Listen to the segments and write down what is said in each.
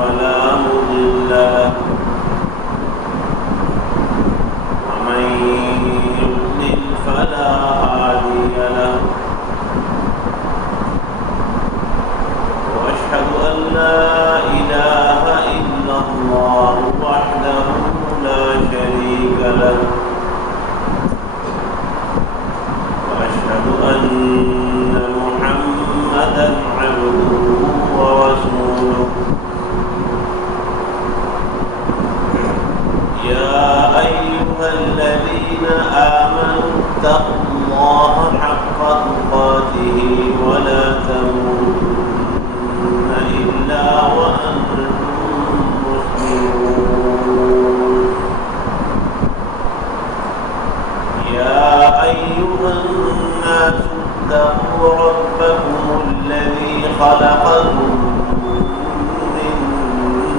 فلا مضل له ومن يضلل فلا هادي له وأشهد أن لا إله إلا الله وحده لا شريك له وأشهد أن محمدا عبده ورسوله يا أيها الذين آمنوا اتقوا الله حق تقاته ولا تموتن إلا وأنتم مسلمون يا أيها الناس اتقوا ربكم الذي خلقكم من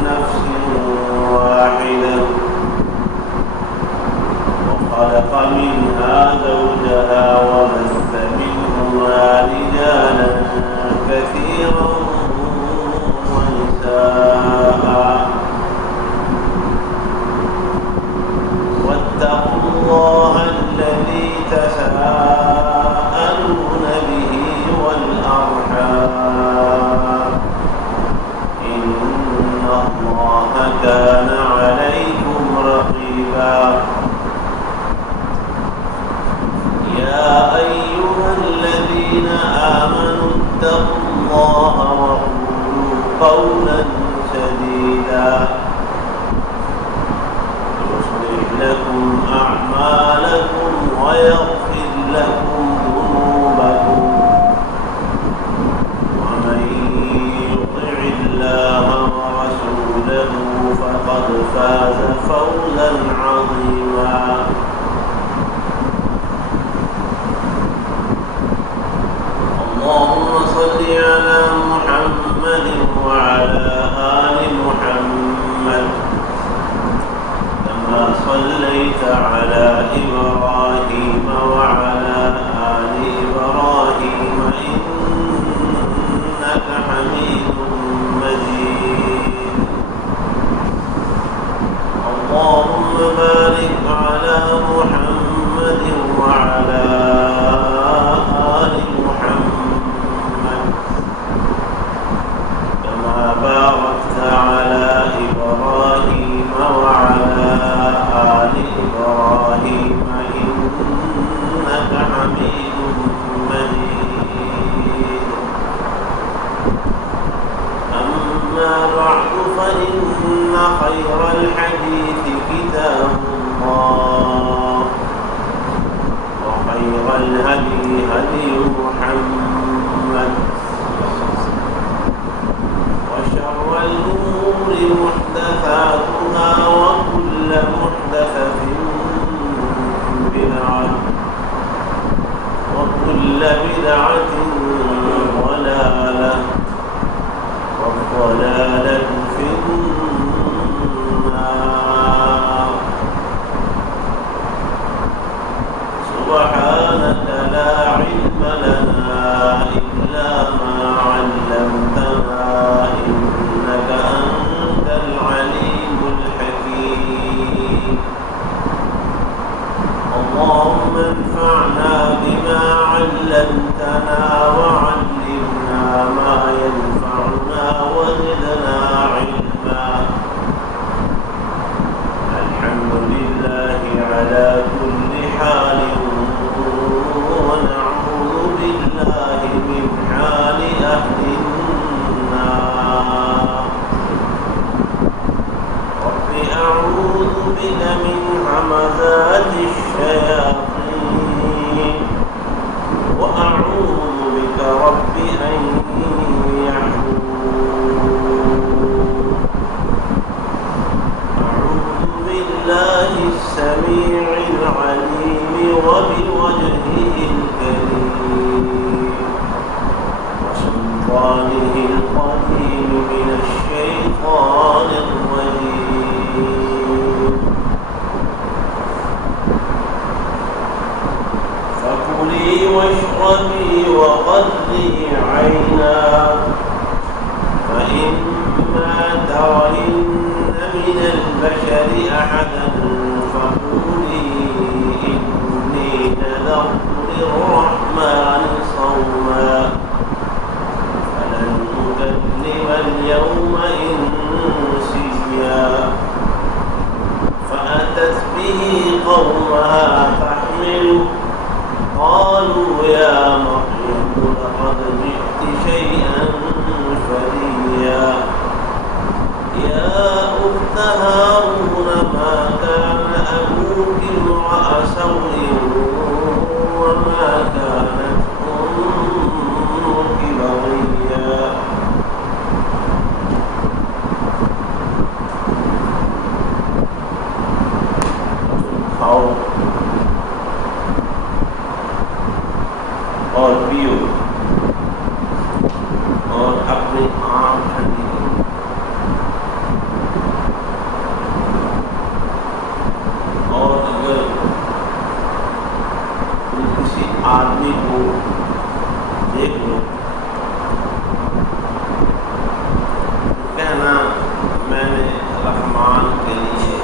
نفس واحدة وخلق منها زوجها وبث منهما رجالا كثيرا ونساء واتقوا الله الذي تساءلون به والأرحام إن الله كان عليكم رقيبا يا أيها الذين آمنوا اتقوا الله وقولوا قولا سديدا يصلح لكم أعمالكم ويغفر لكم ذنوبكم ومن يطع الله ورسوله فقد فاز فوزا عظيما اللهم صل على محمد وعلى آل محمد كما صليت على إبراهيم وعلى آل إبراهيم إنك حميد مجيد اللهم بارك على محمد وعلى آل محمد كما باركت على إبراهيم وعلى آل إبراهيم إنك حميد مجيد أما بعد فإن خير الحديث كتاب الله وخير الهدي هدي محمد وشر الأمور محدثاتها وكل محدثة بدعة وكل بدعة ضلالة والضلالة في النار سبحانك لا علم لنا إلا ما علمتنا إنك أنت العليم الحكيم اللهم انفعنا بما علمتنا وعلمنا ما ينفعنا وزدنا علما الحمد لله على كل حال ونعوذ بالله من حال أهل النار رب أعوذ بك من همزات الشياطين وأعوذ بك رب أن يحضرون أعوذ بالله السميع العليم وبوجهه الكريم وسلطانه القديم من الشيطان الرجيم يا أخت هارون ما كان أبوك امرأ سوء وما كانت أمك بغيا کھاؤ اور پیو اور اپنی آنکھ ٹھنڈی کرو. اور اگر تم کسی آدمی کو دیکھ لو تو کہنا میں نے رحمان کے لیے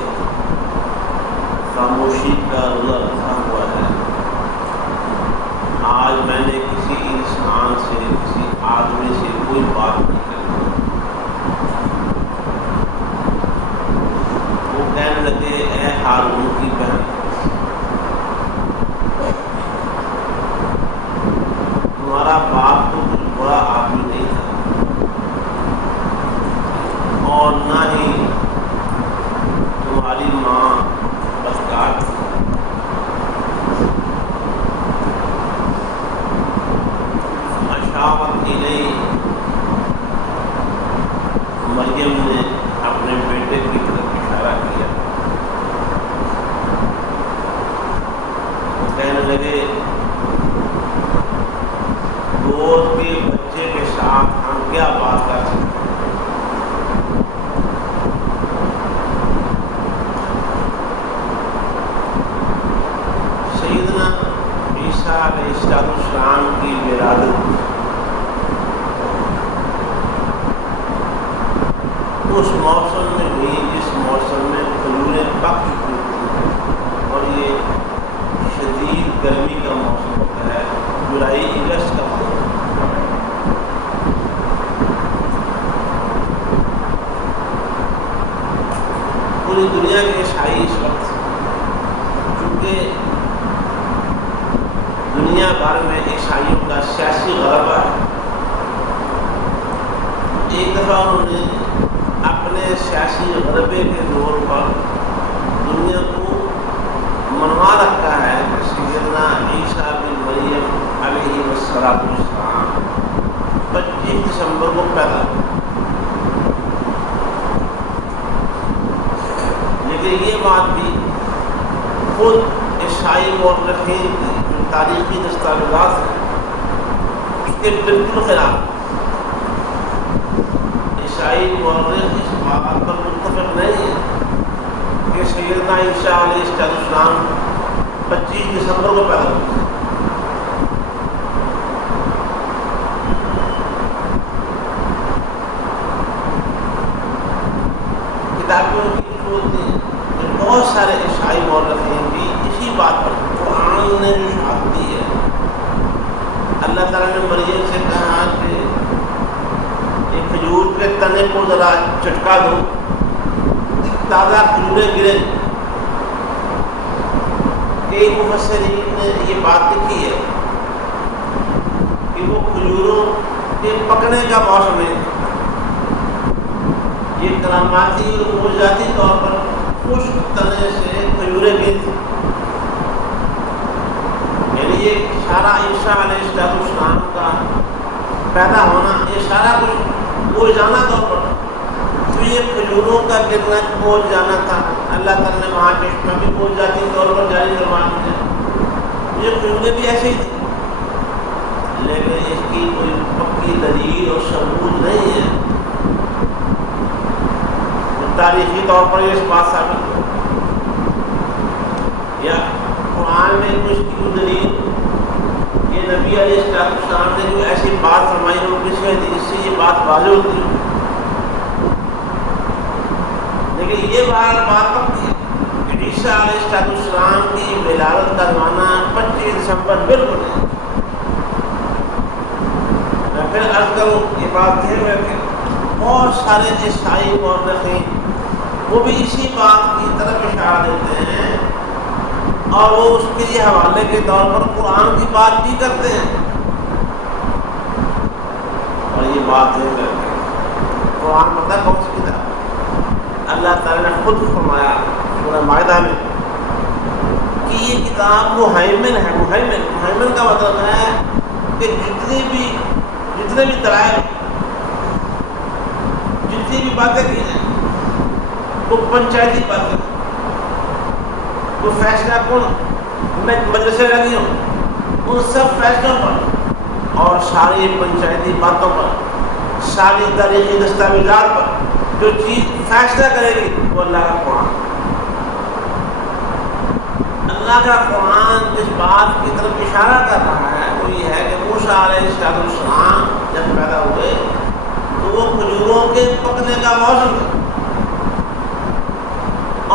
خاموشی کا روزہ رکھا ہوا ہے. آج میں نے کسی انسان سے کسی آدمی سے کوئی بات نہیں کری. وہ کہنے لگے اے ہارون کی بہن تمہارا باپ تو کچھ بڑا آدمی نہیں تھا اور نہ ہی تمہاری ماں بدکار تھی. اشارت الیہ مریم نے اپنے بیٹے کی طرف اشارہ کیا. وہ کہنے لگے دوست کے بچے کے ساتھ ہم کیا بات کر سکتے ہیں. سیدنا عیسیٰ علیہ السلام کی ولادت اس موسم میں ہوئی جس موسم میں کھجوریں پک چکی تھیں اور یہ شدید گرمی کا موسم ہوتا ہے. جولائی اگست کا موسم. پوری دنیا کے عیسائی اس وقت چونکہ دنیا بھر میں عیسائیوں کا سیاسی غلبہ ہے. ایک دفعہ انہوں نے اپنے سیاسی غلبے کے زور پر دنیا کو منوا رکھا ہے کہ سیدنا عیسیٰ بن مریم علیہ السلام 25 دسمبر کو پیدا ہوئے. لیکن یہ بات بھی خود عیسائی مورخین کی جو تاریخی دستاویزات ہیں اس کے بالکل خلاف. عیسائی مورخ اس بات پر متفق نہیں ہے کہ سیدنا عیسیٰ علیہ السلام 25 دسمبر کو پیدا ہوئے. کتابوں کی بہت سارے عیسائی مورخین بھی اسی بات پر قرآن نے جو شہادت دی ہے. اللہ تعالیٰ نے مریم سے کہا کہ ایک کھجور کے تنے کو ذرا چٹکا دو تازہ کھجوریں گریں. کئی مفسرین نے یہ بات لکھی ہے کہ وہ کھجوروں کے پکنے کا موسم ہے. یہ کراماتی اور معجزاتی طور پر خشک تنے سے کھجوریں گرتی. یعنی یہ سارا عیسیٰ علیہ السلام کا پیدا ہونا یہ سارا کچھ موجزانہ طور پر تو یہ کھجوروں کا گرنا موجزانہ تھا. اللہ تعالیٰ نے وہاں چشمہ بھی معجزاتی طور پر جاری کروا دیا. یہ کھجوریں بھی ایسے ہی تھیں لیکن اس کی کوئی پکی دلیل اور ثبوت نہیں ہے. تاریخی طور پر یہ اس بات ثابت ہو یا قرآن میں کچھ کی دلیل یہ نبی علیہ السلام نے جو ایسی بات فرمائی ہو کس میں تھی جس سے یہ بات واضح ہوتی ہے. لیکن یہ بات ہوتی ہے کہ عیسیٰ علیہ السلام کی ولادت کا زمانہ 25 دسمبر بالکل ہے. میں پھر عرض کروں یہ بات یہ ہے کہ بہت سارے عیسائی مورخین وہ بھی اسی بات کی طرف اشارہ دیتے ہیں اور وہ اس کے یہ حوالے کے طور پر قرآن کی بات بھی کرتے ہیں. اور یہ بات ہے کہ قرآن پتہ کون سی کتاب خود فرمایا سورہ مائدہ میں کہ یہ کتاب مہیمن ہے. مہیمن کا مطلب ہے کہ جتنے بھی دلائل، جتنی بھی باتیں کی ہیں وہ پنچایتی باتیں، وہ فیصلہ کن مجلسیں لگی ہوں ان سب فیصلوں پر اور ساری پنچایتی باتوں پر، ساری تاریخی دستاویزات پر جو چیز فیصلہ کرے گی وہ اللہ کا قرآن. اللہ کا قرآن جس بات کی طرف اشارہ کر رہا ہے وہ یہ ہے کہ موسیٰ علیہ السلام جب پیدا ہوئے تو وہ کھجوروں کے پکنے کا موسم ہے،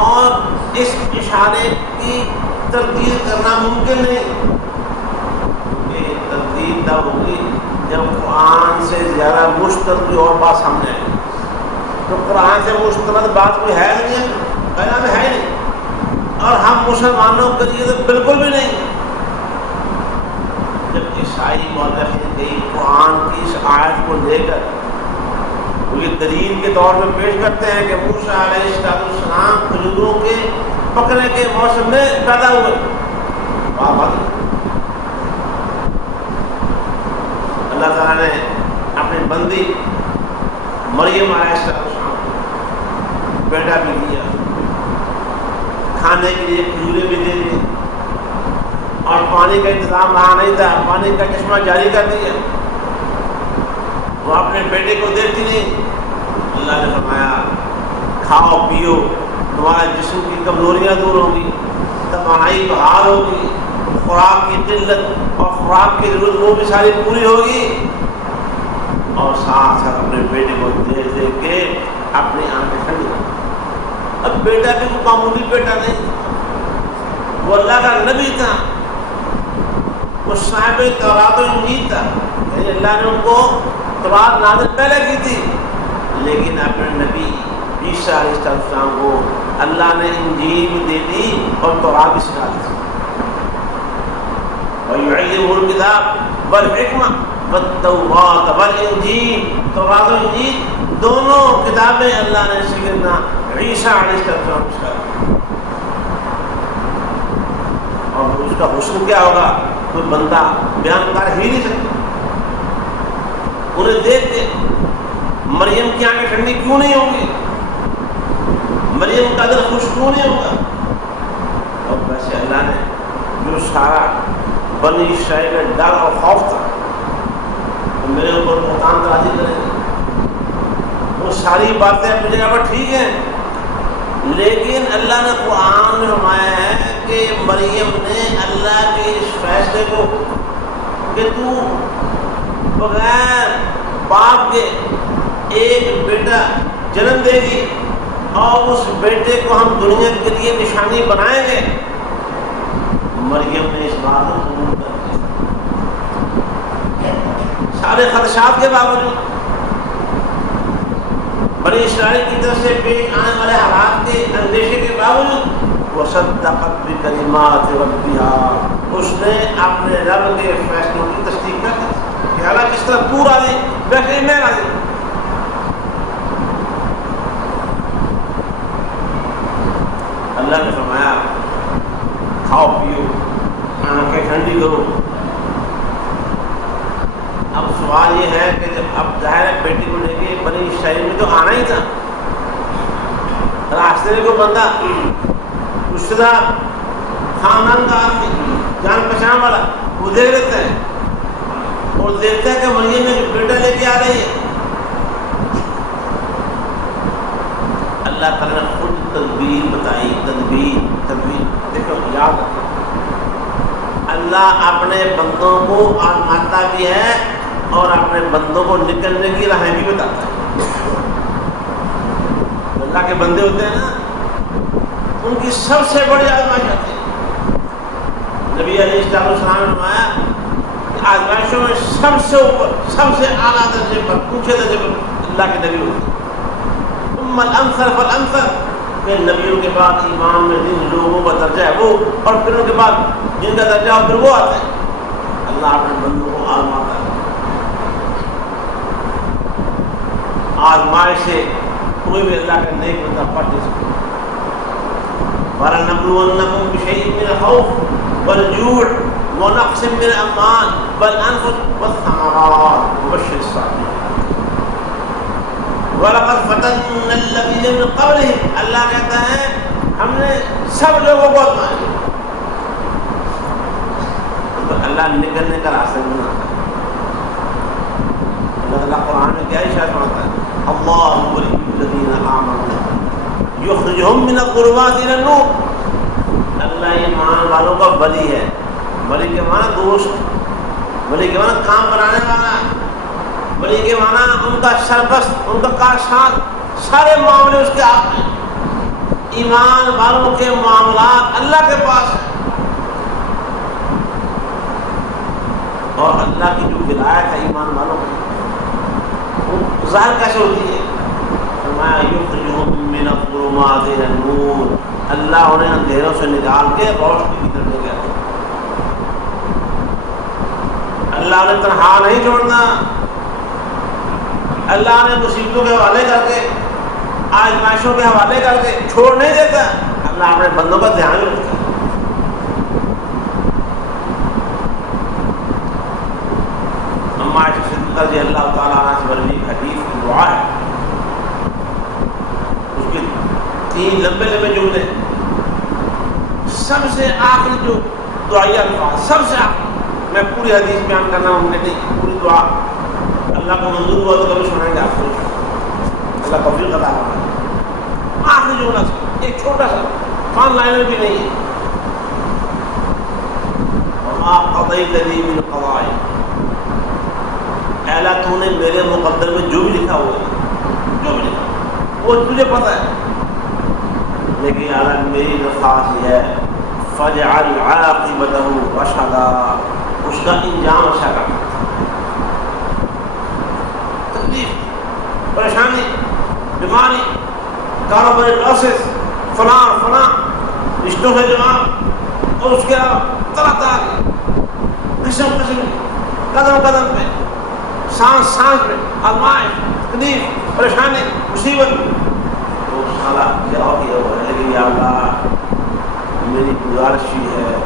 اور اس اشارے کی تردید کرنا ممکن نہیں. یہ تردید تب ہوگی جب قرآن سے زیادہ مستند کوئی اور بات سامنے آئے. تو قرآن سے مستند بات کوئی ہے نہیں، پہلا میں ہے نہیں، اور ہم مسلمانوں کے لیے تو بالکل بھی نہیں. جب عیسائی مورخین گئی قرآن کی اس آیت کو لے کر وہ یہ دلیل کے طور پہ پیش کرتے ہیں کہ موسیٰ علیہ السلام کھجوروں کے پکنے کے موسم میں پیدا ہوئے. اللہ تعالیٰ نے اپنی بندی مریم علیہ السلام بیٹا بھی دیا، کھانے کے لیے کھجوریں بھی دے دی، اور پانی کا انتظام وہاں نہیں تھا، پانی کا چشمہ جاری کر دیا. وہ اپنے بیٹے کو دیتی نہیں. اللہ نے فرمایا کھاؤ پیو، تمہارے جسم کی کمزوریاں دور ہوں گی، توانائی بحال ہوگی، خوراک کی قلت اور خوراک کی ضرورت وہ بھی ساری پوری ہوگی. اور ساتھ ساتھ اپنے بیٹے کو دے دے کے اپنی آنکھیں ٹھنڈی کر. اب بیٹا بھی کوئی معمولی بیٹا نہیں، وہ اللہ کا نبی تھا، وہ صاحب تورات و انجیل تھا. یعنی اللہ نے ان کو تورات نازل پہلے کی تھی، لیکن اپنے نبی عیسیٰ علیہ السلام کو اللہ نے انجیل بھی دے دی اور تورات بھی سکھا دی. وَيُعَلِّمُهُ الْكِتَابَ وَالْحِكْمَةَ وَالتَّوْرَاةَ وَالْإِنجِيلَ. تورات و انجیل دونوں کتابیں اللہ نے سیدنا عیسیٰ علیہ السلام کو سکھا دی. اور اس کا حسن کیا ہوگا کوئی بندہ بیان کر ہی نہیں سکتا. انہیں دیکھ کے مریم کی آنکھیں ٹھنڈی کیوں نہیں ہوں گی، مریم کا دل خوش کیوں نہیں ہوگا. اور ویسے اللہ نے جو سارا بنی اسرائیل میں ڈر اور خوف تھا تو میرے اوپر بہتان ترازی کریں گے، وہ ساری باتیں اپنی جگہ پر ٹھیک ہیں، لیکن اللہ نے قرآن میں فرمایا ہے کہ مریم نے اللہ کے اس فیصلے کو کہ تو بغیر باپ کے ایک بیٹا جنم دے گی اور اس بیٹے کو ہم دنیا کے لیے نشانی بنائیں گے، مریم نے اس بات کو قبول کر دیا. سارے خدشات کے باوجود، بنی اسرائیل کی طرف سے پیش آنے والے حالات کے اندیشے کے باوجود وصدقت بکلمات ربها، اس نے اپنے رب کے فیصلوں کی تصدیق کر دی کہ حالانکہ کس طرح تو راضی ویسے میں راضی. اللہ نے فرمایا کھاؤ پیو، آنکھیں ٹھنڈی کرو. اب سوال یہ ہے کہ جب اب ظاہر ہے بیٹی کو لے کے بنی اسرائیل میں تو آنا ہی تھا، راستے میں کوئی بندہ رشتے دار خاندان کا آدمی جان پہچان والا وہ دیکھ لیتا ہے اور دیکھتا ہے کہ مریم میں جو بیٹا لے کے آ رہی ہے. اللہ تعالیٰ نے خود تدبیر بتائی. تدبیر دیکھو یاد رکھو، اللہ اپنے بندوں کو آزماتا بھی ہے اور اپنے بندوں کو نکلنے کی راہیں بھی بتاتا ہے. اللہ کے بندے ہوتے ہیں نا، ان کی سب سے بڑی آزمائش آتی ہے. نبی علیہ السلام نے فرمایا کہ آزمائشوں میں سب سے اوپر، سب سے اعلیٰ درجے پر، اونچے درجے پر اللہ کے نبی ہوتے ہیں. ثم الامثل فالامثل، پھر نبیوں کے بعد ایمان میں جن لوگوں کا درجہ ہے وہ، اور پھر ان کے بعد جن کا درجہ ہو پھر وہ آتے ہیں. اللہ اپنے بندوں کو آزماتا ہے. آزمائش سے کوئی بھی اللہ کا نیک بندہ پڑھ نہیں سکتا. وَلَنَبْلُوَنَّكُمْ بِشَيْءٍ مِّنَ الْخَوْفِ وَالْجُوعِ وَنَقْصٍ مِّنَ الْأَمْوَالِ وَالْأَنفُسِ وَالثَّمَرَاتِ وَبَشِّرِ الصَّابِرِينَ وَلَقَدْ فَتَنَّا الَّذِينَ مِن قَبْلِهِمْ اللہ کہتا ہے ہم نے سب لوگوں کو آزمایا. تو اللہ نکلنے کا راستہ نہیں بناتا. اللہ تعالیٰ قرآن میں کیا ارشاد فرماتا ہے؟ اللہ ولی الذین آمنوا یخرجہم من الظلمات الی النور. اللہ ایمان والوں کا ولی ہے. ولی کے معنی دوست, ولی کے معنی کام بنانے والا, ولی کے معنی ان کا سربست, ان کا کارساز, سارے معاملے اس کے ہاتھ میں. ایمان والوں کے معاملات اللہ کے پاس ہیں, اور اللہ کی جو ولایت ہے ایمان والوں کو وہ ظاہر کیسے ہوتی ہے؟ فرمایا یخرجہم من الظلمات الی النور. اللہ انہیں اندھیروں سے نکال کے روشنی کی طرف لے گیا. اللہ نے تنہا نہیں چھوڑنا. اللہ نے مصیبتوں کے حوالے کر کے, آزمائشوں کے حوالے کر کے چھوڑ نہیں دیتا. اللہ اپنے بندوں کا دھیان رکھتا ہے. رضی اللہ تعالیٰ عنہ سے مروی حدیث کی دعا ہے. اس کے 3 لمبے لمبے جملے, سب سے آخری جو دعائیہ الفاظ, سب سے آخری. میں پوری حدیث بیان کرنا ممکن نہیں, پوری دعا اللہ کو منظور ہوا تو کبھی سنائیں گے آپ کو. اللہ توفیق عطا فرمائے. آخری جملہ سے ایک چھوٹا سا 5 لائنوں بھی نہیں ہے. وما قضیت لی من قضاء. اے اللہ تو نے میرے مقدر میں جو بھی لکھا ہوا ہے, جو بھی لکھا وہ تجھے پتہ ہے, لیکن اللہ میری درخواست یہ ہے فجعل عاقبتہ رشدا, اس کا انجام اچھا کر. تکلیف, پریشانی, بیماری, کاروباری لاسز, فلاں رشتوں سے جواب, اور اس کے علاوہ طرح طرح کی قسم قسم قدم قدم پہ, سانس سانس پہ آزمائش, تکلیف, پریشانی, مصیبت. تو سارا کیا ہو گیا ہوا ہے. لیکن یا اللہ میری گزارش ہی ہے,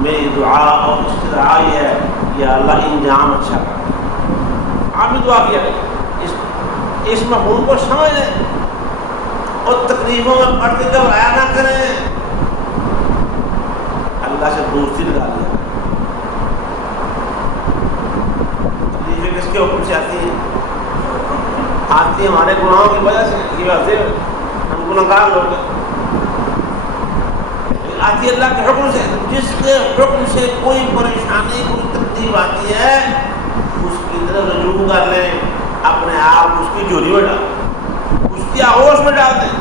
میری دعا اور استدعائی ہے, یا اللہ انجام اچھا کر. آپ بھی دعا کیا کریں, اس مفہوم کو سمجھ لیں اور تکلیفوں میں پڑھ کے گھبرایا نہ کریں. اللہ سے دوستی لگا لیا. تکلیفیں کس کے حکم سے آتی ہیں؟ آتی ہمارے گناہوں کی وجہ سے. یہ بات ہے, ہم گناہگار لوگ ہیں. آتی اللہ کے حکم سے. جس کے حکم سے کوئی پریشانی, کوئی تکلیف آتی ہے, اس کی طرف رجوع کر لیں. اپنے آپ اس کی جوری میں ڈال, اس کی آغوش میں ڈال دیں,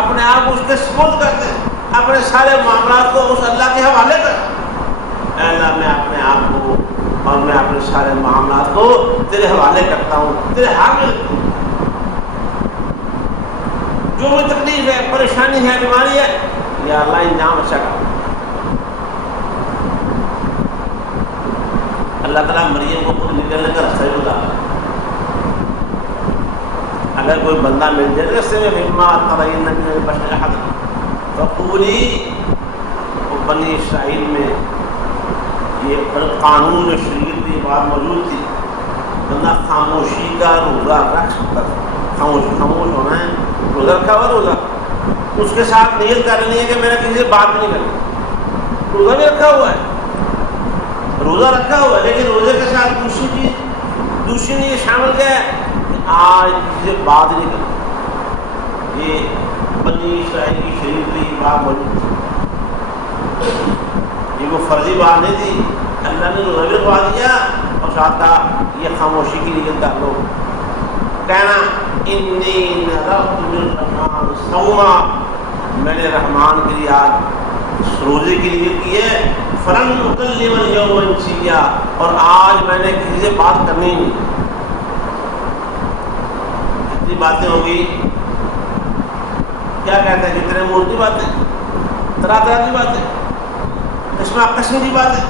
اپنے آپ اس کے سپرد کر دیں, اپنے سارے معاملات کو اس اللہ کے حوالے کر دیں. اے اللہ میں اپنے آپ کو اور میں اپنے سارے معاملات کو تیرے حوالے کرتا ہوں, تیرے ہاتھ میں رکھتا ہوں. جو بھی تکلیف ہے, پریشانی ہے, بیماری ہے, یا اللہ انجام اچھا کر. اللہ تعالیٰ مریم کو خود نکلنے کا راستہ بتا. اگر کوئی بندہ مل جائے رستے میں مما ترین من البشر احد فقولی, بنی اسرائیل میں یہ قانون شریعت کی بات موجود تھی. بندہ خاموشی کا روزہ رکھ سکتا تھا. خاموش ہونا ہے, روزہ رکھا ہوا روزہ, اس کے ساتھ نیت کرنی ہے کہ میں نے کسی سے بات نہیں کرنی. روزہ بھی رکھا ہوا ہے, روزہ رکھا ہوا ہے, لیکن روزے کے ساتھ دوسری نیت شامل کیا ہے کہ آج کسی سے بات نہیں کرنی. یہ بنی اسرائیل کی شریعت کی بات موجود تھی. یہ وہ فرضی بات نہیں تھی. اللہ نے روزہ بھی رکھوا دیا اور ساتھ کہا یہ خاموشی کی نیت کر لو. کہنا انی نذرت للرحمن صوما, میں نے رحمان کے لیے آج روزے کی نیت کی ہے. فلن اکلم اليوم انسیا, اور آج میں نے کسی سے بات کرنی نہیں. جتنی باتیں ہوگی کیا کہتے ہیں, جتنے منہ کی باتیں, طرح طرح کی باتیں, قسم کی باتیں,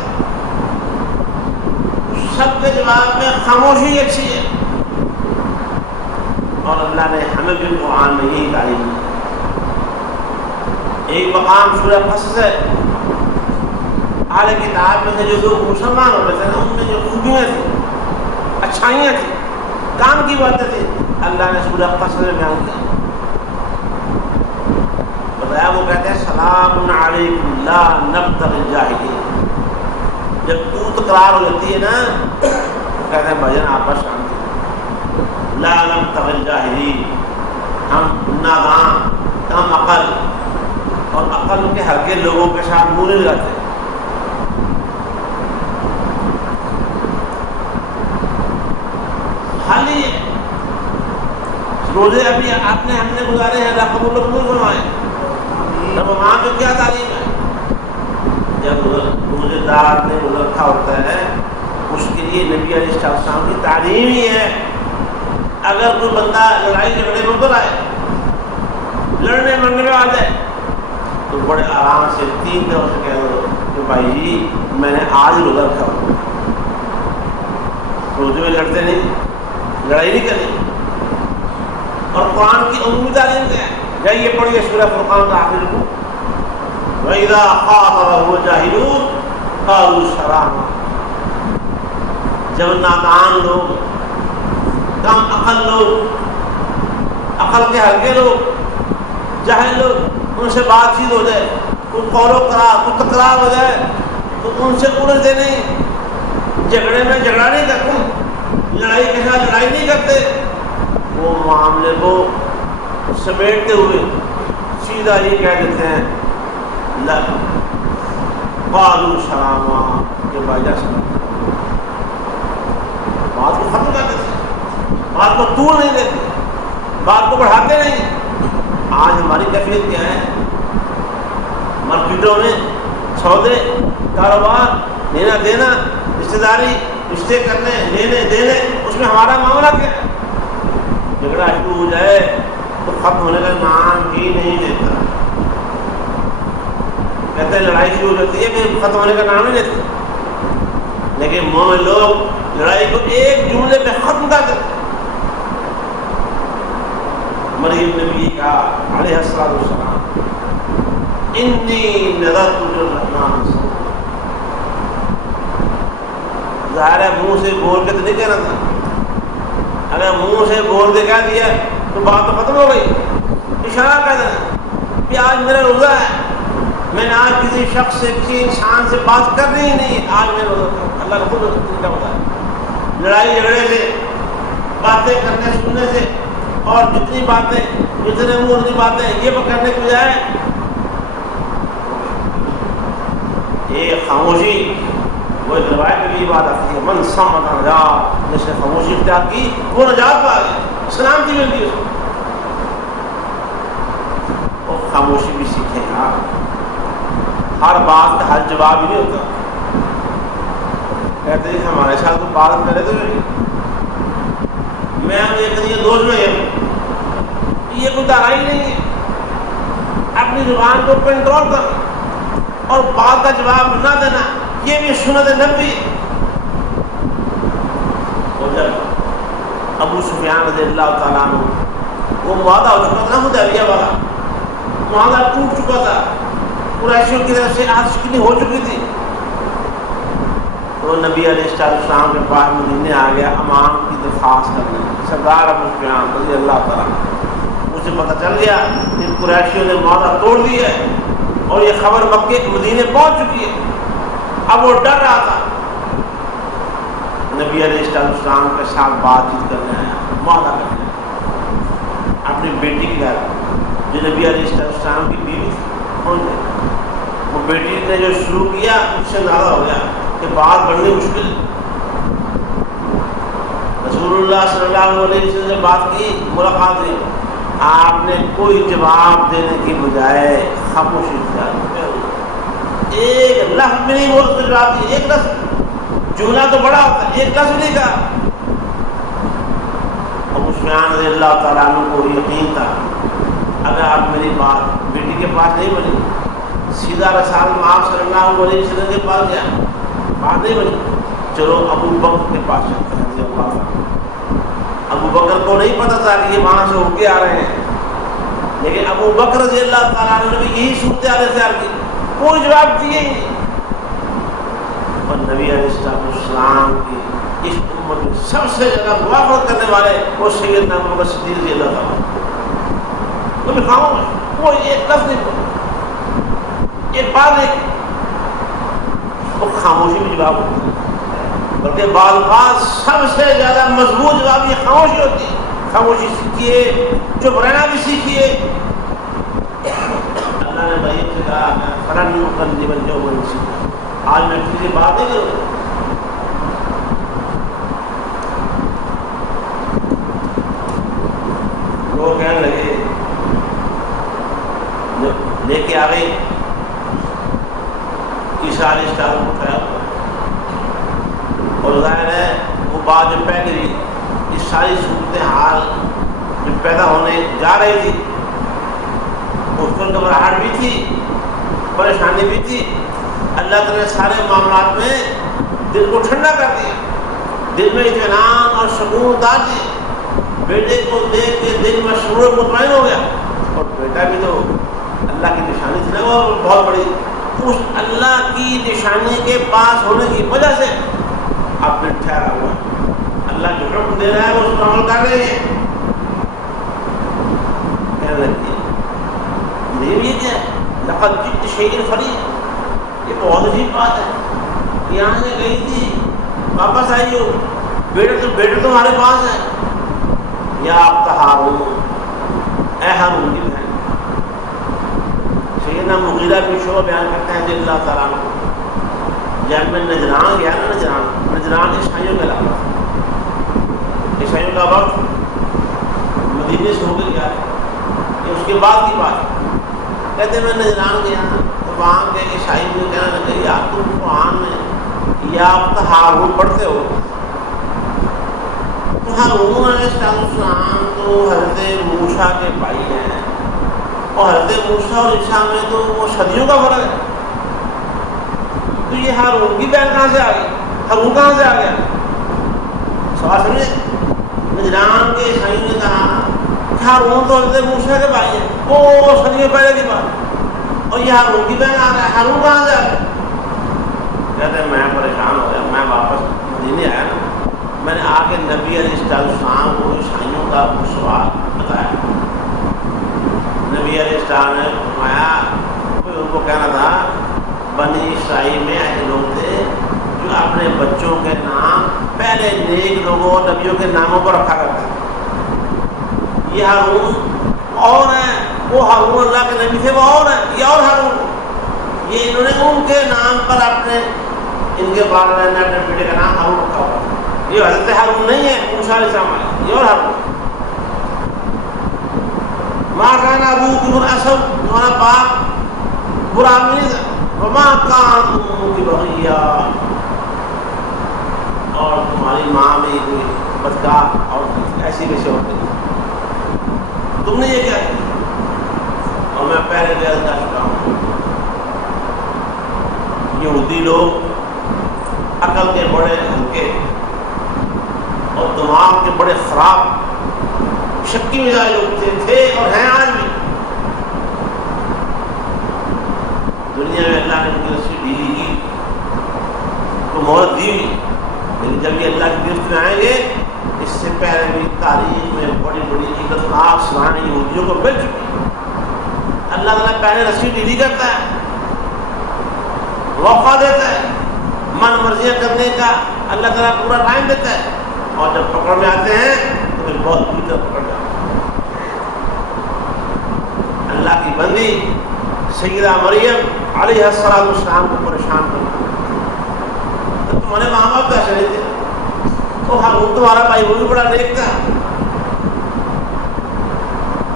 سب کے جواب میں خاموشی اچھی ہے. اور اللہ نے ہمیں بھی قرآن میں یہی تعلیم دی. ایک مقام سورہ قصص ہے، اہل کتاب میں سے جو لوگ مسلمان ہوتے تھے نا، ان میں جو خوبیاں تھیں، اچھائیاں تھیں، کام کی باتیں تھیں، اللہ نے سورہ قصص میں بیان کی. بتایا وہ کہتے ہیں سلام علیکم لا نبتغی الجاہلین. جب تو تکرار ہو جاتی ہے نا کہتے ہیں بھجن آپس شانتی، لا نبتغی الجاہلین، ہم نادان، ہم عقل اور عقل کے ہلکے لوگوں کے ساتھ منہ نہیں لگاتے. خالی روزے ابھی آپ نے ہم نے گزارے ہیں، اللہ قبول قبول فرمائے. رمضان میں کیا تعلیم ہے؟ جب روزے دار نے روزہ رکھا ہوتا ہے اس کے لیے نبی علیہ السلام کی تعلیم ہی ہے. اگر کوئی بندہ لڑائی جھگڑے میں اتر آئے، لڑنے منگنے میں آ جائے، تو بڑے آرام سے 3 دنوں سے کہہ دو کہ بھائی جی میں نے آج روزہ رکھا ہوا. روزے میں لڑتے نہیں، لڑائی نہیں کرنی. اور قرآن کی عمومی تعلیم کیا ہے؟ جائیے پڑھیے سورہ فرقان کا آخر کو، وَإِذَا خَاطَبَهُمُ الْجَاهِلُونَ قَالُوا سَلَامًا. جب نادان لوگ، کم عقل لوگ، عقل کے ہلکے لوگ، جاہل لوگ، ان سے بات چیت ہو جائے، کوئی قول و قرار، کوئی تکرار ہو جائے تو ان سے الجھتے نہیں، جھگڑے میں جھگڑا نہیں کرتے، لڑائی کے ساتھ لڑائی نہیں کرتے. وہ معاملے کو سمیٹتے ہوئے سیدھا یہ کہہ دیتے ہیں قالوا سلاما، کہ بھائی جا سلام. بات کو ختم کر دیتے ہیں، بات کو طول نہیں دیتے، بات کو بڑھاتے نہیں. آج ہماری کیفیت کیا ہے؟ مارکیٹوں میں سودے، کاروبار، لینا دینا، رشتے داری، رشتے کرنے، لینے دینے، اس میں ہمارا معاملہ کیا ہے؟ جھگڑا شروع ہو جائے تو ختم ہونے کا نام ہی نہیں لیتا. کہتے ہیں لڑائی شروع ہو جاتی ہے کہ ختم ہونے کا نام نہیں لیتے، لیکن مومن لوگ لڑائی کو ایک جملے پہ ختم کر دیتے. مریم نے بھی کہا علیہ السلام انی نذرت للرحمن صوما. ظاہر ہے منہ سے بول کے تو نہیں کہنا تھا، اگر منہ سے بول کے کہہ دیا تو بات تو ختم ہو گئی. اشارہ کر دینا کہ آج میرا روزہ ہے، میں نے آج کسی شخص سے، کسی انسان سے بات کرنی ہی نہیں، آج میں روزہ تھا. اللہ کا خود طریقہ ہوتا ہے. لڑائی جھگڑے سے، باتیں کرنے سننے سے، اور جتنی باتیں، جتنے منہ اتنی باتیں، یہ کرنے کی بجائے یہ خاموشی. وہ ایک روایت میں بھی بات آتی ہے من صمت نجات، جس نے خاموشی اختیار کی وہ نجات پا گیا، سلامتی ملتی ہے اس کو. اور خاموشی بھی سیکھے گا. ہر بات کا ہر جواب ہی نہیں ہوتا. کہتے ہیں ہمارے ساتھ تو بات کرے تو میں یہ دوست میں یہ کوئی دارائی نہیں ہے. اپنی زبان کو کنٹرول کرنا اور بات کا جواب نہ دینا، یہ بھی سنت نبوی. اور جب ابو سفیان رضی اللہ تعالیٰ عنہ وہ معاہدہ ہو چکا تھا، حدیبیہ والا معاہدہ ٹوٹ چکا تھا، قریشیوں کی طرف سے آج شکنی ہو چکی تھی، تو نبی علیہ السلام کے پاس مدینے آ گیا امان کی درخواست کرنے. سردار ابو سفیان رضی اللہ تعالیٰ اسے پتہ چل گیا کہ قریشیوں نے معاہدہ توڑ دیا ہے اور یہ خبر مکے مدینے پہنچ چکی ہے. اب وہ ڈر رہا تھا. نبی علیہ السلام کے ساتھ بات چیت کرنے آیا، معاہدہ کرنے آیا اپنی بیٹی کے گھر، جو نبی علیہ السلام کی بیوی تھی. وہ بیٹی نے جو شروع کیا اس سے زیادہ ہو گیا کہ بات بڑھنی مشکل. رسول اللہ صلی اللہ علیہ وسلم نے بات کی، ملاقات ہوئی، آپ نے کوئی جواب دینے کی بجائے خاموشی اختیار کی. ایک لفظ بھی نہیں بول کے جواب دیا. ایک لفظ، جملہ تو بڑا ہوتا ہے، ایک لفظ نہیں کہا. ابو سفیان رضی اللہ تعالیٰ عنہ کو یقین تھا اگر آپ میری بات بیٹی کے پاس نہیں بنی، سیدھا رسول اللہ صلی اللہ علیہ وسلم کے پاس گیا، بات نہیں بنی، چلو ابو بکر کے پاس چلتے ہیں رضی اللہ تعالیٰ. ابو بکر کو نہیں پتا تھا کہ یہ وہاں سے ہو کے آ رہے ہیں. لیکن ابو بکر رضی اللہ تعالیٰ عنہ نے بھی یہی صورتحال اختیار کی، کوئی جواب دیے ہی نہیں. اور نبی علیہ السلام کی اس امت میں سب سے زیادہ موافقت کرنے والے وہ سیدنا ابو بکر صدیق رضی اللہ تعالیٰ عنہ. تو میں خاموش، کوئی ایک لفظ نہیں بولا، ایک بات نہیں. وہ خاموشی میں جواب ہوتی ہے، بلکہ بعض اوقات سب سے زیادہ مضبوط جواب یہ خاموشی ہوتی ہے. خاموشی سیکھیے، چپ رہنا بھی سیکھیے. اللہ نے بھائی سے کہا میں فلاں مقدم بن جاؤں گا سیکھا، آج میں کسی بات نہیں کروں. وہ کہنے لگے لے کے آ گئی عیسیٰ علیہ السلام کو کھڑا ہوا، اور ظاہر ہے وہ بات جو پہلے یہ ساری صورتحال جو پیدا ہونے جا رہی تھی اس پر گھبراہٹ بھی تھی، پریشانی بھی تھی. اللہ تعالیٰ نے سارے معاملات میں دل کو ٹھنڈا کر دیا، دل میں اطمینان اور سکون اتار دیا. بیٹے کو دیکھ کے دل مسرور مطمئن ہو گیا. اور بیٹا بھی تو اللہ کی نشانی تھی نا، وہ بہت بڑی. اس اللہ کی نشانی کے پاس ہونے کی وجہ سے اب دل ٹھہرا ہوا، اللہ جو حکم دے رہا ہے وہ اس پر عمل کر رہے ہیں. کہنے لگتی ہے یہ کیا ہے، لقد جئت شیئا فریدا، یہ بہت عجیب بات ہے. یہاں سے گئی تھی واپس آئی ہو، بیٹا تمہارے پاس ہے. یا آپ ہارون، اے ہارون کی بہن. سیدنا مغیرہ بن شعبہ بیان کرتے ہیں رضی اللہ تعالیٰ عنہ، جب میں نجران گیا نا، نجران عیسائیوں کا علاقہ، عیسائیوں کا وقت مدینے سے ہو کے گیا، یہ اس کے بعد کی بات. کہتے میں نجران گیا تو وہاں کے عیسائی مجھے کہنے لگے یا تم قرآن میں یا آپ ہارون پڑھتے ہو. تو ہارون علیہ السلام تو حضرت موسیٰ کے بھائی ہیں، اور حضرت موسیٰ اور عیسیٰ میں تو وہ صدیوں کا فرق ہے. تو یہ ہارون کی بہن کہاں سے آ گئی، ہارون کہاں سے آ گیا؟ سوال سمجھے. نجران کے عیسائیوں نے کہا کہ ہارون تو حضرت موسیٰ کے بھائی ہیں، وہ صدیوں پہلے کی بات، اور یہ ہارون کی بہن آ رہا ہے، ہارون کہاں سے آ گیا؟ کہتے ہیں میں پریشان ہو گیا، میں واپس مدینے آیا نا، میں نے آ کے نبی علیہ السلام کو عیسائیوں کا سوال بتایا. نبی علیہ السلام نے فرمایا کوئی ان کو کہنا تھا بنی اسرائیل میں ایسے لوگ تھے جو اپنے بچوں کے نام پہلے نیک لوگوں اور نبیوں کے ناموں پر رکھا کرتے تھے. یہ ہارون اور ہیں، وہ ہارون اللہ کے نبی تھے، وہ اور ہیں، یہ اور ہارون. یہ انہوں نے ان کے نام پر اپنے ان کے والدین نے اپنے بیٹے کا نام ہارون رکھا ہوا. یہ حضرت ہارون نہیں ہے، موسیٰ علیہ السلام ہے، یہ اور ہارون. ماں کانا ابو کی مناسب، تمہارا باپ برا نہیں تھا. وما کان امک بغیا، اور تمہاری ماں بھی کوئی بدکار اور ایسی کیسے ہو گئی، تم نے یہ کیا کیا؟ اور میں پہلے بیان کر چکا ہوں، یہودی لوگ عقل کے بڑے ہلکے اور دماغ کے بڑے خراب شکی مزاج لوگ تھے اور ہیں آج بھی. دنیا میں اللہ نے ان کی رسی ڈھیلی کی تو مہلت دی ہوئی، لیکن جب یہ اللہ کی گرفت میں آئیں گے، اس سے پہلے بھی تاریخ میں بڑی بڑی عبرتناک سرحانیں یہودیوں کو مل چکی. اللہ تعالیٰ پہلے رسی ڈھیلی کرتا ہے، موقع دیتا ہے، من مرضیاں کرنے کا اللہ تعالیٰ پورا ٹائم دیتا ہے، اور جب پکڑ میں آتے ہیں تو پھر بہت بری طرح پکڑ جاتے ہیں. اللہ کی بندی سیدہ مریم علیہ السلام کو پریشان کرنا، تو تمہارے ماں باپ کیسے نہیں تھے؟ تو ہارون تمہارا بھائی وہ بھی بڑا نیک تھا.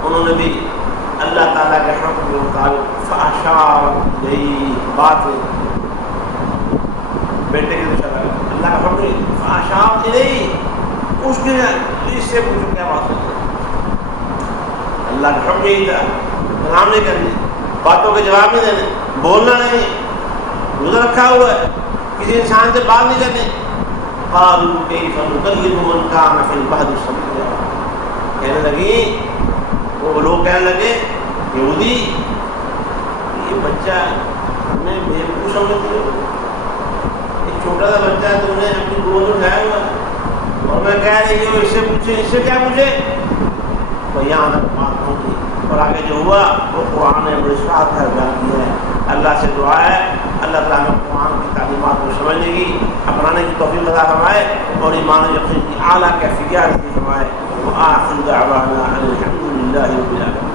انہوں نے بھی اللہ تعالیٰ کے حکم کے مطابق فاشار یہی بات بیٹے کے اشارہ اللہ کا حکم فاشار یہی اس کے اس سے پوچھو کیا بات ہے. اللہ کا حکم یہی تھا، کام نہیں کرنے، باتوں کے جواب نہیں دینے، بولنا نہیں، روزہ رکھا ہوا ہے، کسی انسان سے بات نہیں کرنی. قالوا کیف نکلم من کان فی المہد صبیا، کہنے لگی وہ لوگ کہنے لگے یہودی یہ بچہ ہمیں بیوقوف سمجھتی ہو، ایک چھوٹا سا بچہ ہے، تم نے اپنی گود اٹھایا ہوا اور میں کہہ رہی ہوں اس سے پوچھے، اس سے کیا پوچھے؟ تو یہاں تک بات ہوگی اور آگے جو ہوا وہ قرآن نے بڑی شاد کا بیان کیا ہے۔ اللہ سے دعا ہے اللہ تعالیٰ نے قرآن کی تعلیمات کو سمجھنے کی اپنانے کی توفیق عطا فرمائے اور ایمان و یقین کی اعلیٰ کیفیت عطا فرمائے۔ وآخر دعوانا ان الحمد للہ رب العالمین۔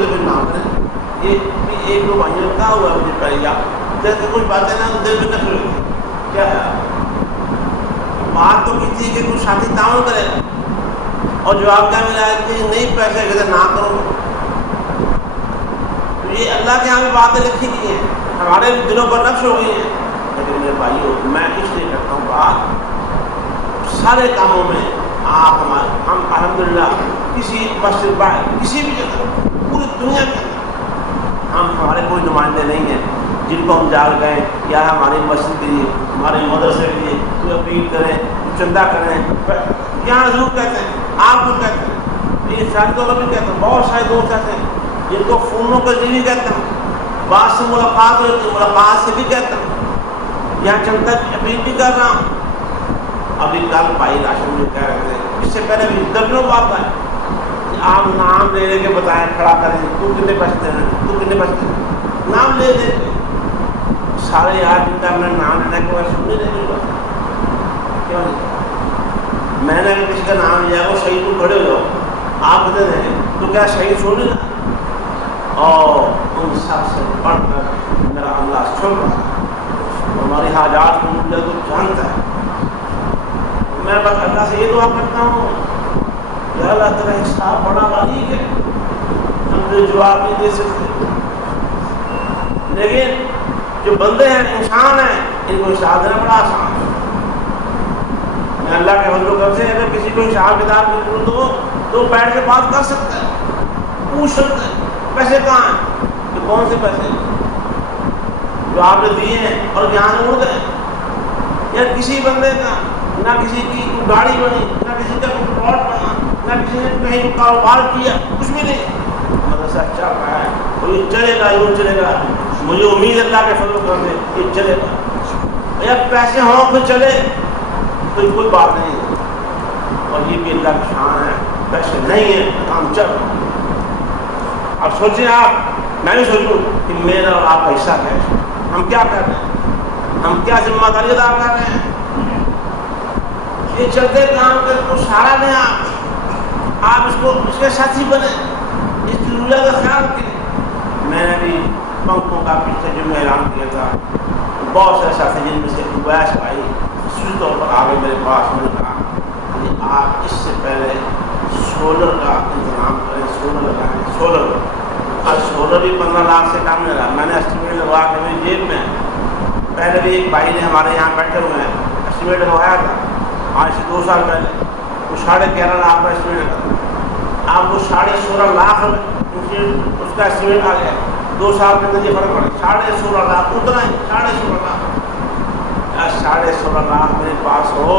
تو کچھ نہ کریں. یہ ایک دو بھائیوں نے کہا ہوا مجھے پہلے جیسے کچھ باتیں نا دل میں نکل ہوئی کیا ہے بات تو کی تھی کہ کچھ ساتھی تعاون کرے گا اور جواب کیا ملا ہے کہ نہیں پیسے کہتے نہ کرو. تو یہ اللہ کے یہاں بھی باتیں لکھی گئی ہیں, ہمارے دلوں پر نقش ہو گئی ہیں. لیکن میرے بھائیوں میں اس لیے کرتا ہوں بات سارے کاموں میں آپ ہم الحمدللہ کسی مسجد باہر کسی بھی جگہ پوری دنیا کے اندر ہمارے کوئی نمائندے نہیں ہیں جن کو ہم جال گئے یا ہماری مسجد کے لیے ہمارے مدرسے کے لیے کوئی اپیل کریں چندہ کریں. یہاں ضرور کہتے ہیں آپ کو کہتے ہیں یہ شادیوں کا بھی کہتے ہیں بہت سارے دوست ایسے ہیں جن کو فونوں کے ذریعے کہتے ہیں بعض سے ملاقات ہوتی ہے ملاقات سے بھی کہتے ہیں یہاں چندہ اپیل بھی کر رہا ہوں. ابھی کل بھائی راشن میں کہہ رہے تھے اس سے پہلے بھی درجنوں بات ہے آپ نام لے لے کے بتائیں کھڑا کریں تو کتنے بچتے ہیں تو کتنے بچتے ہیں نام لے لے کے سارے یار جن کا میں نام لینا کہ وہ سننے نہیں لگا کیوں نہیں. میں نے کسی کا نام لیا وہ شہید کو کھڑے ہو جاؤ آپ کہتے ہیں تو کیا شہید سن لینا اور ان سب سے پڑھ کر میرا اللہ سن رہا ہے ہماری حاجات کو مجھے تو جانتا ہے. میں بس اللہ سے یہ دعا کرتا ہوں یا اللہ تیرا حساب بڑا باریک ہے ہم نے جواب نہیں دے سکتے لیکن جو بندے ہیں انسان ہیں ان کو حساب دینا بڑا آسان ہے. میں اللہ کے بندوں کب سے اگر کسی کو حساب کتاب کی ضرورت ہو تو بیٹھ کے بات کر سکتا ہے پوچھ سکتا ہے پیسے کہاں ہیں یہ کون سے پیسے جو آپ نے دیے ہیں اور یہاں سے اڑ گئے یا کسی بندے کا نہ کسی کی گاڑی بنی نہ کسی کا کوئی پلاٹ بنا نہ کسی نے کہیں کاروبار کیا کچھ بھی نہیں مدرسہ چل رہا ہے اور یہ چلے گا یوں چلے گا مجھے امید اللہ کے فضل و کرم سے یہ چلے گا یا پیسے ہوں پھر چلے تو کوئی بات نہیں ہے اور یہ بھی اللہ کی شان ہے. پیسے نہیں ہیں کام چل رہا. اب سوچیں آپ میں بھی سوچوں کہ میرا اور آپ کا حصہ کیا ہے ہم کیا کر رہے ہیں ہم کیا ذمہ داری ادا کر رہے ہیں. یہ چلتے کام کر کو سہارا دیں آپ اس کو اس کے ساتھی بنے اس کی ضرورت کا خیال رکھیں. میں نے بھی پنکھوں کا پیچھے جو میں اعلان کیا تھا بہت سے ساتھی جن میں سے اویس بھائی خصوصی طور پر آ گئے میرے پاس. میں نے کہا کہ آپ اس سے پہلے سولر کا انتظام کریں سولر لگائیں سولر اور سولر بھی 15 لاکھ سے کم نہیں رہا. میں نے اسٹیمیٹ لگوا کے میری جیب میں پہلے بھی ایک بھائی نے ہمارے یہاں بیٹھے ہوئے ہیں اسٹیمیٹ لگوایا تھا آج سے 2 سال پہلے وہ 11.5 لاکھ کا اسٹیمیٹ لگا. آپ وہ 16.5 لاکھ اس کا اسٹیمیٹ آ گیا 2 سال کے اندر یہ فرق پڑا 16.5 لاکھ اتنا ہی 16.5 لاکھ. 16.5 لاکھ میرے پاس ہو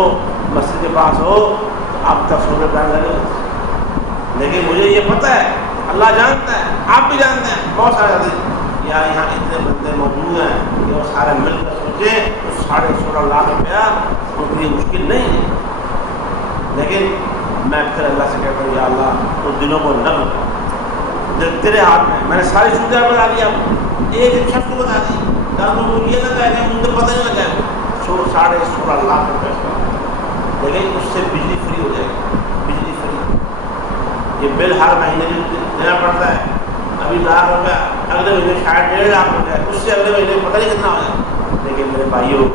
مسجد کے پاس ہو اب تک سولر پینل لگے. لیکن مجھے یہ پتہ ہے اللہ جانتا ہے آپ بھی جانتے ہیں بہت سارے یا یہاں اتنے بندے موجود ہیں کہ وہ سارے مل کر سوچیں تو 16.5 لاکھ روپیہ ان کے لیے مشکل نہیں ہے. لیکن میں پھر اللہ سے کہتا ہوں یا اللہ اس دنوں کو نہ بتا تیرے ہاتھ میں نے ساری سوچا بتا دیا ایک شخص کو بتا دی تاکہ وہ یہ نہ کہہ کہ مجھے پتہ نہیں لگا 16.5 لاکھ روپیہ لیکن اس سے بجلی فری ہو جائے گی. بجلی فری یہ بل ہر مہینے دینا پڑتا ہے. ابھی 1 لاکھ روپیہ اگلے مہینے شاید 1.5 لاکھ ہو جائے اس سے اگلے مہینے پتہ نہیں کتنا ہو جائے. لیکن میرے بھائیوں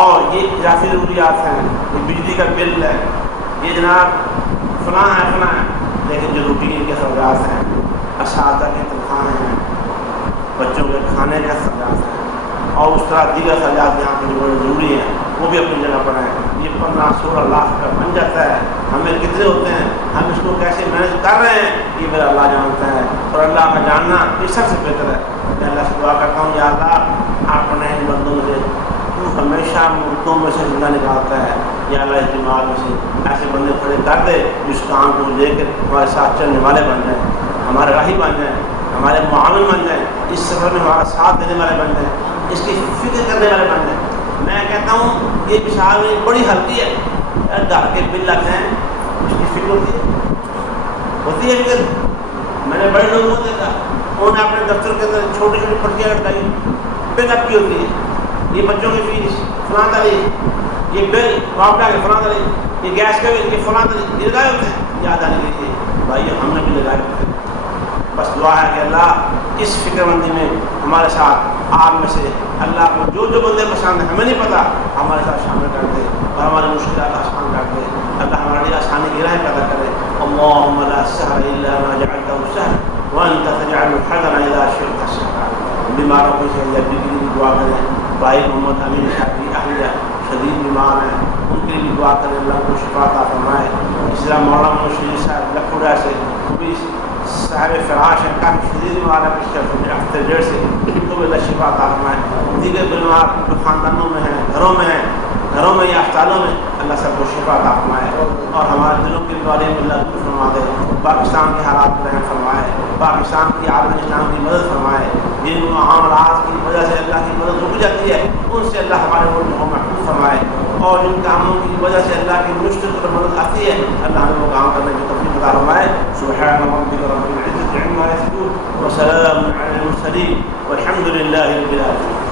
اور یہ اضافی ضروریات ہیں یہ بجلی کا بل ہے یہ جناب فلاں ہے فلاں ہے لیکن جو روٹین کے اخراجات ہیں اساتذہ کی تنخواہیں ہیں بچوں کے کھانے کے اخراجات ہیں اور اس طرح دیگر اخراجات یہاں پہ جو بڑے ضروری ہیں وہ بھی اپنی جگہ پر ہیں. یہ 15-16 لاکھ کا بن جاتا ہے. ہمیں کتنے ہوتے ہیں ہم اس کو کیسے مینیج کر رہے ہیں یہ میرا اللہ جانتا ہے اور اللہ کا جاننا یہ سب سے بہتر ہے. میں اللہ سے دعا کرتا ہوں یا اللہ اپنے ان بندوں سے تو ہمیشہ ملکوں میں سے زندہ نکالتا ہے یا اللہ اس دماغ میں سے ایسے بندے کھڑے کر دے جس کام کو لے کر ہمارے ساتھ چلنے والے بن جائیں ہمارے راہی بن جائیں ہمارے معاون بن جائیں اس سفر میں ہمارا ساتھ دینے والے بن جائیں اس کی فکر کرنے والے بن جائیں. میں کہتا ہوں یہ مثال میں بڑی ہلکی ہے یار گھر کے بل لگتے ہیں اس کی فکر ہوتی ہے فکر. میں نے بڑے لوگوں کو دیکھا انہوں نے اپنے دفتر کے اندر چھوٹی چھوٹی پٹیاں لٹکائی بل اب کی ہوتی ہے یہ بچوں کی فیس فلاں تاریخ یہ بل معاملہ کے فلاں تاریخ یہ گیس کا بل یہ فلاں تاریخ یہ لگائے ہوتے ہیں یاد آنے کے لیے بھائی ہم نے بھی لگائے ہوتے ہیں بس دعا ہے کہ اللہ اس فکر مندی میں ہمارے ساتھ آپ میں سے اللہ کو جو بندے پسند ہیں ہمیں نہیں پتہ ہمارے ساتھ شامل کر دے اور ہماری مشکلات آسان کر دے. اللہ ہمارے لیے آسانی کی راہ پیدا کرے. اللهم لا سهل الا ما جعلته سهل وانت تجعل الحزن اذا شئت سهلا. بیماروں کو چاہیے بیوی کی دعا کریں. بھائی محمد امین صاحب کی اہلیہ شدید بیمار ہیں, ان کے لیے دعا کریں اللہ کو شفا عطا فرمائے. اس طرح مولانا مشیر صاحب لکھوڑا سے وہ بھی صاحب فراش ہیں, کافی شدید بیمار ہے ہفتے ڈیڑھ سے, ان کو بھی اللہ شفا عطا فرمائے. دیگر بیمار جو خاندانوں میں ہیں, گھروں میں یا اسپتالوں میں, اللہ سب کو شفا عطا فرمائے اور ہمارے دلوں کی بیماری میں اللہ دور فرما دے. پاکستان کے حالات پر رحم فرمائے, پاکستان کی عالم اسلام کی مدد فرمائے. جن معاملات کی وجہ سے اللہ کی مدد رک جاتی ہے ان سے اللہ ہمارے ملک کو محفوظ فرمائے, اور جن کاموں کی وجہ سے اللہ کی مشکل پر مدد آتی ہے اللہ ہمیں وہ کام کرنے کی توفیق عطا فرمائے. سبحان ربک رب العزة عما یصفون وسلام علی المرسلین والحمد للہ رب العالمین.